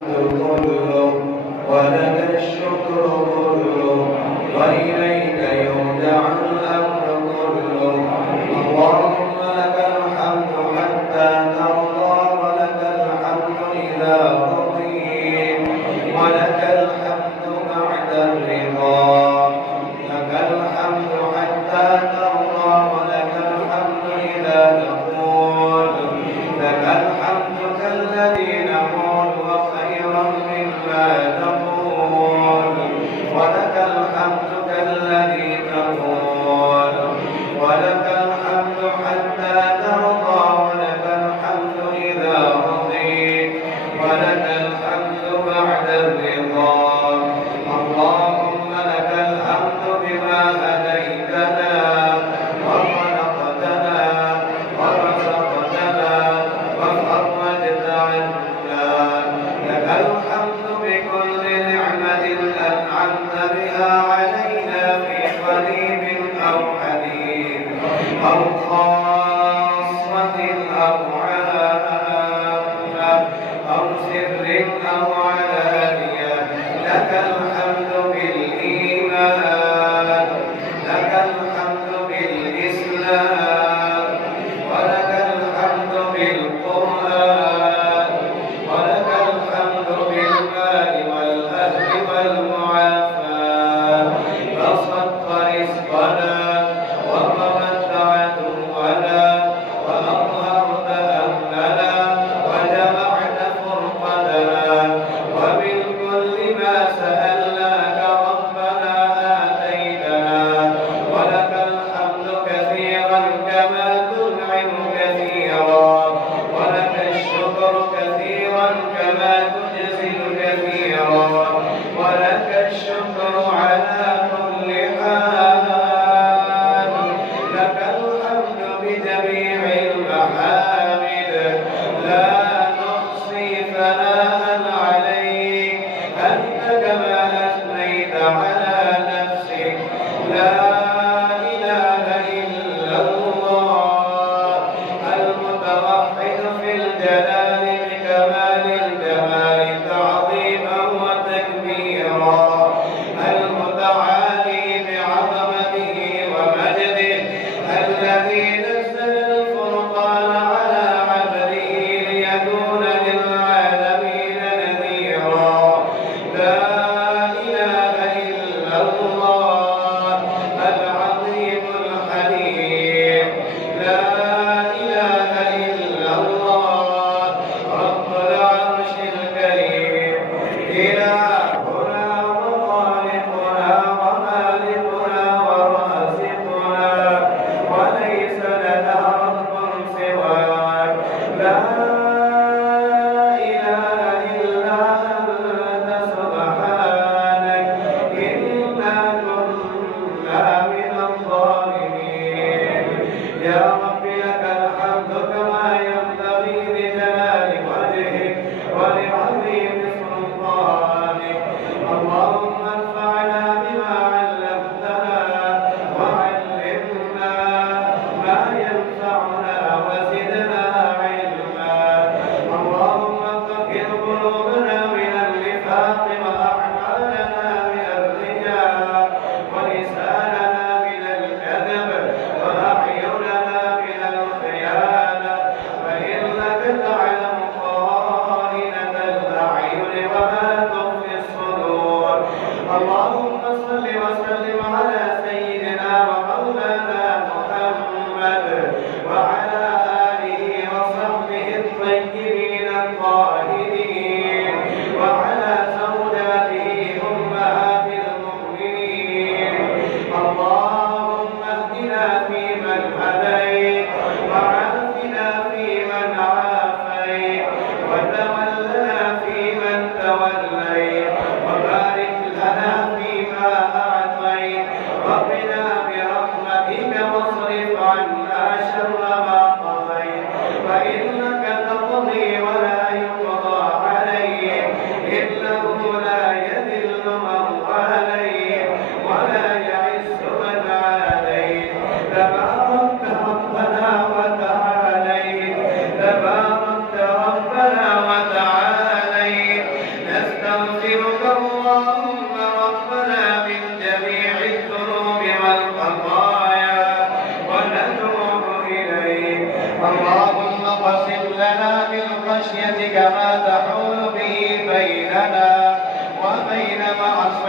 كله ولك الشكر كله وإليك يرجع الأمر كله. اللهم لك الحمد حتى ترضى ولك الحمد إذا رضيت ولك الحمد بعد الرضا. لك الحمد حتى ترضى ولك الحمد إذا نقول لك الحمد كالذي نقول وخيرا مما نقول ولك الحمد كالذي تقول ولك الحمد حتى ترضى ولك الحمد إذا رضيت ولك الحمد بعد الرضا. اللهم لك الحمد بما هديتنا وخلقتنا ورزقتنا وفرجت عنا. لك الحمد بكل نعمة أنعمت بها علينا في قريب أو حديث أو خاصة أو عامة أو سر أو علانية. لك الحمد بالإيمان لك الحمد بالإسلام ولك الحمد بالقرآن ولك الحمد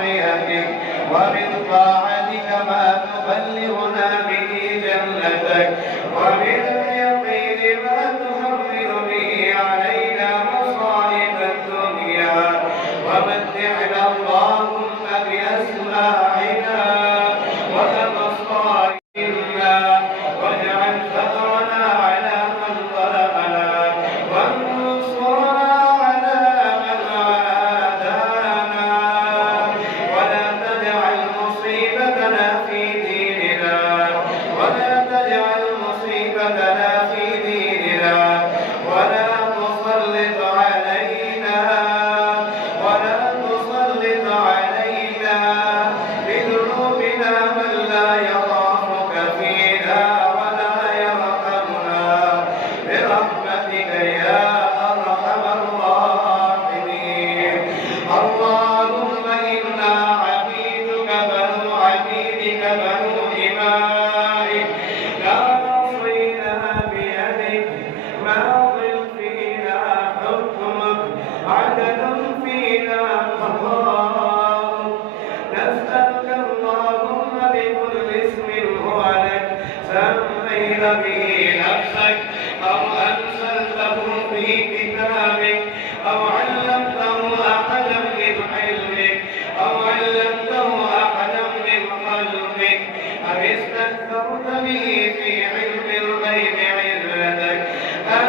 معصيتك ومن طاعتك ما تبلغنا به جنتك ومن اليقين ما تحمل به علينا مصائب الدنيا ومتعنا اللهم بأسماعنا وأبصارنا واجعل ثأرنا على من ظلمنا وانصرنا على من عادانا ولا تجعل مصيبتنا في ديننا ولا تجعل مصيبتنا في ديننا ولا تسلط علينا بذنوبنا من لا يخافك فينا ولا يرحمنا برحمتك يا أرحم الراحمين. اللهم إنا عبيدك بنو عبيدك بنو إمائك لا نصينا بيدك ماض فينا حكمك عدل فينا قضاءك نسألك اللهم بكل اسم هو لك سميت به نفسك أو أنزلته في كتابك أو علمته أحدا من علمك أو علمته أحدا من خلقك أو استكثرت به في علم الغيب عندك أن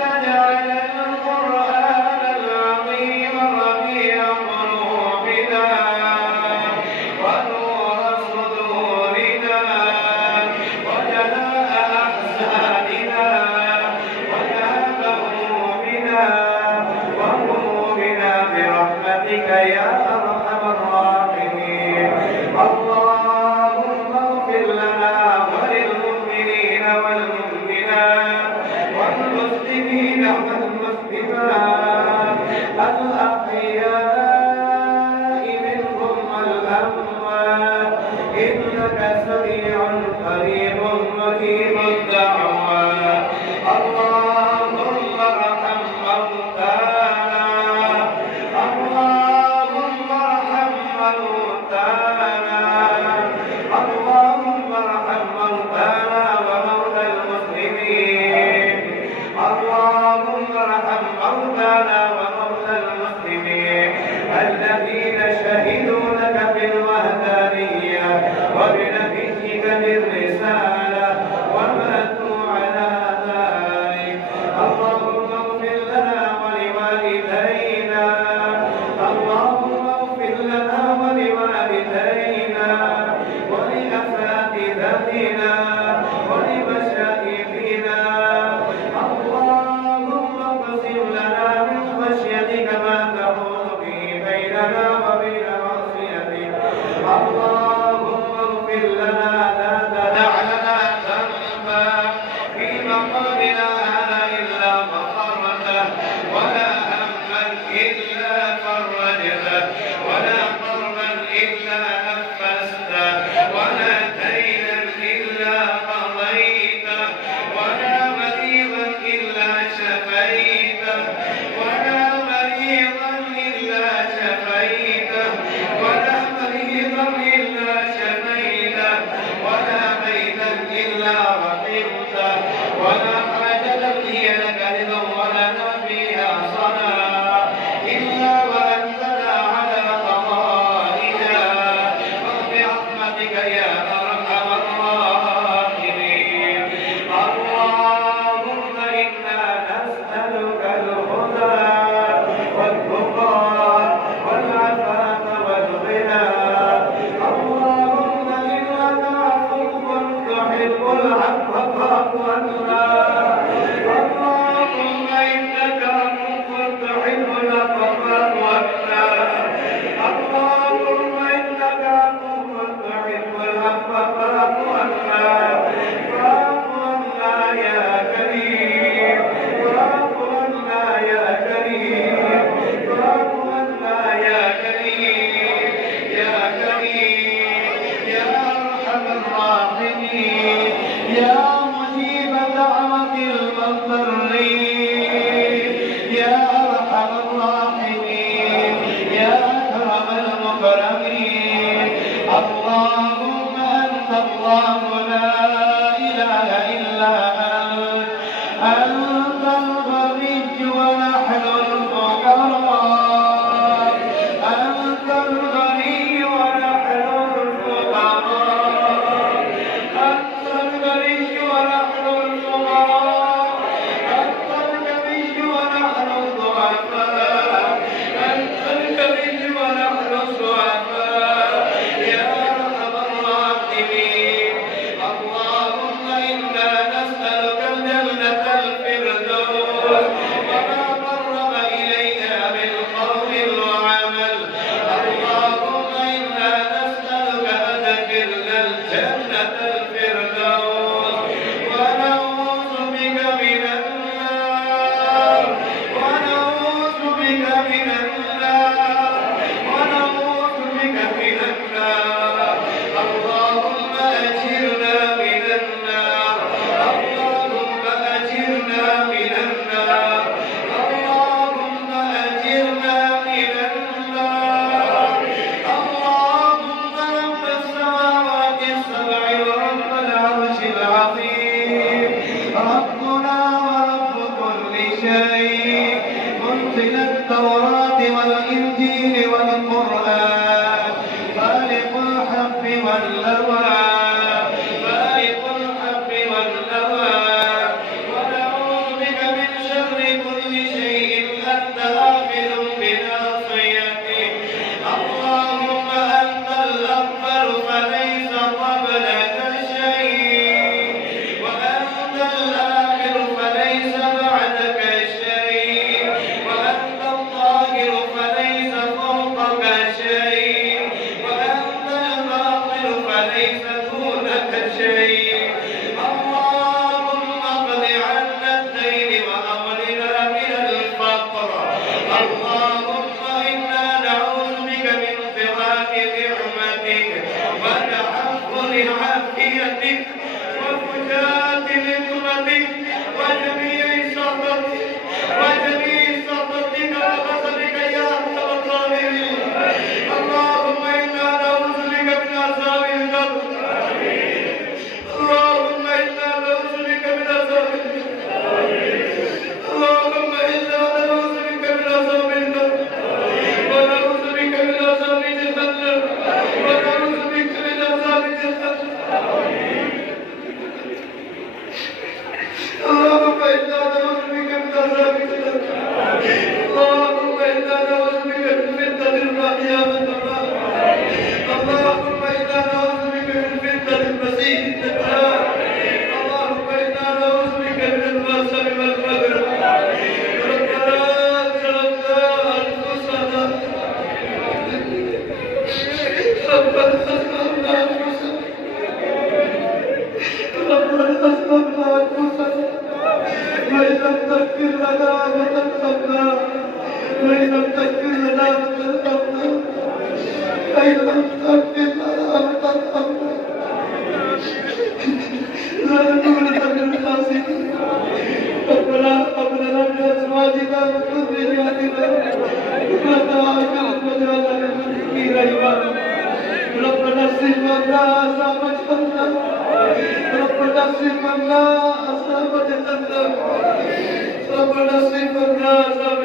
تجعل القرآن العظيم ربيع قلوبنا ونور صدورنا وجلاء أحزاننا وذهاب همومنا برحمتك يا أرحم الراحمين. اللهم اغفر لنا وللمؤمنين والمؤمنات والمسلمين والمسلمات الأحياء منهم والأموات إنك سميع قريب مجيب الدعوات. اللهم ارحم موتانا اللهم ارحم موتانا اللهم ارحم موتانا وموتى المسلمين اللهم ارحم موتانا وموتى المسلمين الذين شهدوا لك بالوحدانية وبنبيك بالرسالة وماتوا على ذلك. اللهم اغفر لنا ولوالدينا اللهم اغفر لنا ولوالدينا ولأساتذتنا ولمشايخنا. اللهم اقسم لنا من خشيتك ما تحول به بيننا وبين معصيتك. اللهم اغفر لنا لا تدع لنا ذنبا في مقامنا هذا إلا غفرته ولا هما إلا فرجته ولا كربا إلا نفسته ولا دينا إلا قضيته ولا مريضا إلا شفيته ولا مريضا إلا شفيته ولا مريضا إلا شفيته ولا ميتا إلا رحمته ولا حاجة هي لك رضا ولنا فيها صلاة إلا وأنت صفنا أصاب جهنم ربنا صفنا أصاب جهنم ربنا صفنا أصاب